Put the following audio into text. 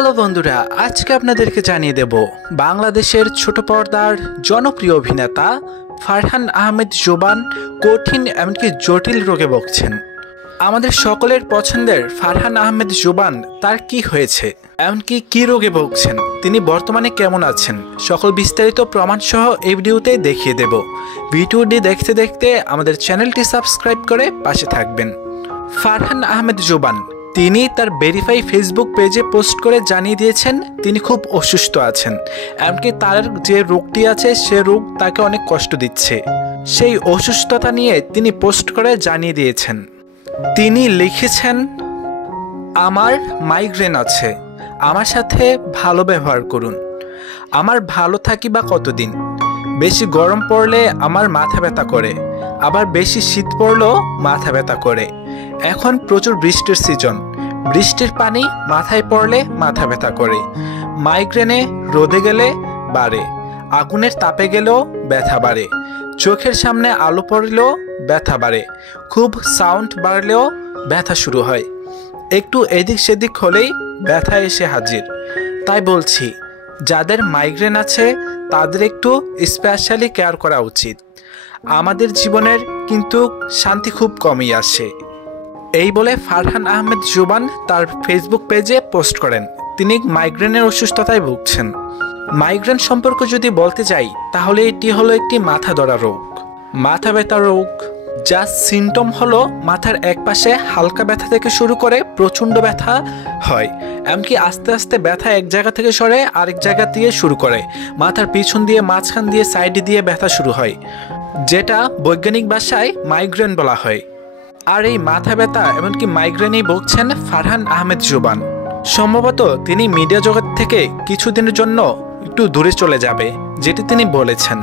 Hello বন্ধুরা, আজকে আপনাদেরকে জানিয়ে দেব বাংলাদেশের ছোট পর্দার জনপ্রিয় অভিনেতা ফারহান আহমেদ জোবান কঠিন এমনকি জটিল রোগে ভুগছেন। আমাদের সকলের পছন্দের ফারহান আহমেদ জোবান তার কি হয়েছে, এমনকি কি রোগে ভুগছেন, তিনি বর্তমানে কেমন আছেন, সকল বিস্তারিত প্রমাণ সহ এই ভিডিওতে দেখিয়ে দেব। ভিডিওটি দেখতে দেখতে আমাদের চ্যানেলটি সাবস্ক্রাইব করে পাশে থাকবেন। ফারহান আহমেদ জোবান তিনি তার ভেরিফাই ফেসবুক পেজে পোস্ট করে জানিয়ে দিয়েছেন তিনি খুব অসুস্থ আছেন, এমনকি তার যে রোগটি আছে সে রোগ তাকে অনেক কষ্ট দিচ্ছে। সেই অসুস্থতা নিয়ে তিনি পোস্ট করে জানিয়ে দিয়েছেন। তিনি লিখেছেন, আমার মাইগ্রেন আছে, আমার সাথে ভালো ব্যবহার করুন। আমার ভালো থাকি বা কতদিন, বেশি গরম পড়লে আমার মাথা ব্যথা করে, আবার বেশি শীত পড়লেও মাথা ব্যথা করে। এখন প্রচুর বৃষ্টির সিজন, বৃষ্টির পানি মাথায় পড়লে মাথা ব্যথা করে। মাইগ্রেনে রোদে গেলে বাড়ে, আগুনের তাপে গেলেও ব্যথা বাড়ে, চোখের সামনে আলো পড়লেও ব্যথা বাড়ে, খুব সাউন্ড বাড়লেও ব্যথা শুরু হয়, একটু এদিক সেদিক হলেই ব্যথা এসে হাজির। তাই বলছি, যাদের মাইগ্রেন আছে তাদের একটু স্পেশালি কেয়ার করা উচিত। আমাদের জীবনের কিন্তু শান্তি খুব কমই আসে। এই বলে ফারহান আহমেদ জোবান তার ফেসবুক পেজে পোস্ট করেন তিনি মাইগ্রেনের অসুস্থতায় ভুগছেন। মাইগ্রেন সম্পর্কে যদি বলতে যাই তাহলে এটি হলো একটি মাথা ধরা রোগ, মাথা ব্যথা রোগ, যার সিমটম হলো মাথার এক পাশে হালকা ব্যথা থেকে শুরু করে প্রচণ্ড ব্যথা হয়, এমনকি আস্তে আস্তে ব্যথা এক জায়গা থেকে সরে আরেক জায়গা দিয়ে শুরু করে, মাথার পিছন দিয়ে, মাঝখান দিয়ে, সাইডে দিয়ে ব্যথা শুরু হয়, যেটা বৈজ্ঞানিক ভাষায় মাইগ্রেন বলা হয়। আর এই মাথা ব্যথা এমনকি মাইগ্রেনেই ভুগছেন ফারহান আহমেদ জোবান। সম্ভবত তিনি মিডিয়া জগৎ থেকে কিছুদিনের জন্য একটু দূরে চলে যাবে, যেটি তিনি বলেছেন।